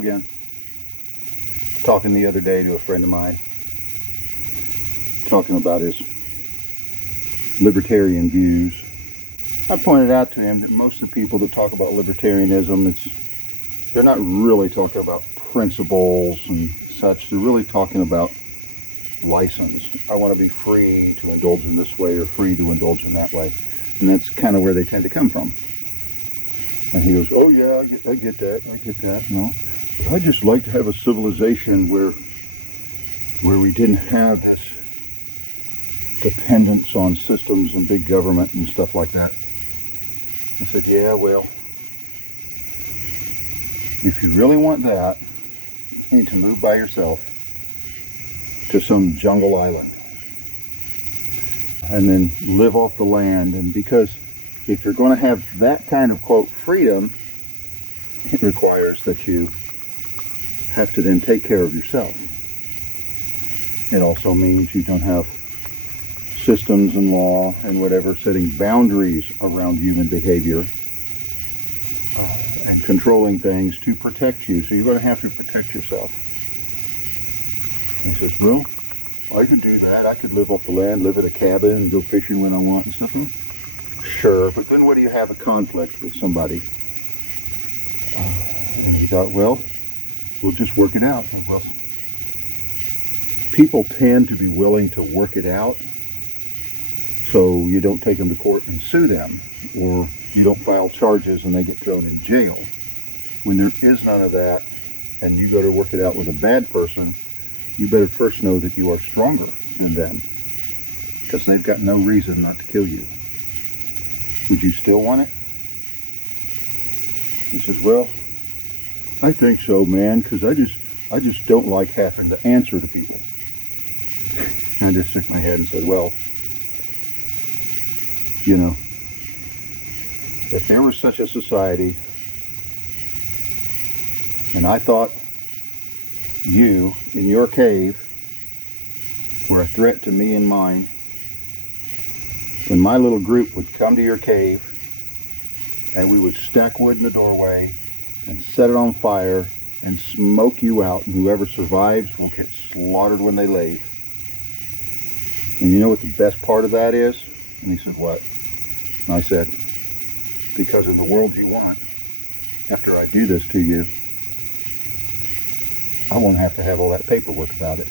again. Talking the other day to a friend of mine, talking about his libertarian views. I pointed out to him that most of the people that talk about libertarianism, they're not really talking about principles and such. They're really talking about license. I want to be free to indulge in this way or free to indulge in that way. And that's kind of where they tend to come from. And he goes, oh yeah, I get that. No, but I'd just like to have a civilization where we didn't have this dependence on systems and big government and stuff like that. I said, yeah, well, if you really want that, you need to move by yourself to some jungle island and then live off the land. And because if you're going to have that kind of, quote, freedom, it requires that you have to then take care of yourself. It also means you don't have systems and law and whatever setting boundaries around human behavior and controlling things to protect you. So you're going to have to protect yourself. And he says, well, I could do that. I could live off the land, live in a cabin, and go fishing when I want and stuff. Sure, but then what do you have a conflict with somebody? And he thought, well, we'll just work it out. Well, people tend to be willing to work it out, so you don't take them to court and sue them, or you don't file charges and they get thrown in jail. When there is none of that, and you go to work it out with a bad person, you better first know that you are stronger than them, because they've got no reason not to kill you. Would you still want it? He says, well, I think so, man, because I just don't like having to answer to people. I just shook my head and said, well, you know, if there was such a society, and I thought you in your cave were a threat to me and mine, then my little group would come to your cave and we would stack wood in the doorway and set it on fire and smoke you out, and whoever survives will get slaughtered when they leave. And you know what the best part of that is? And he said, what? And I said, because in the world you want, after I do this to you, I won't have to have all that paperwork about it.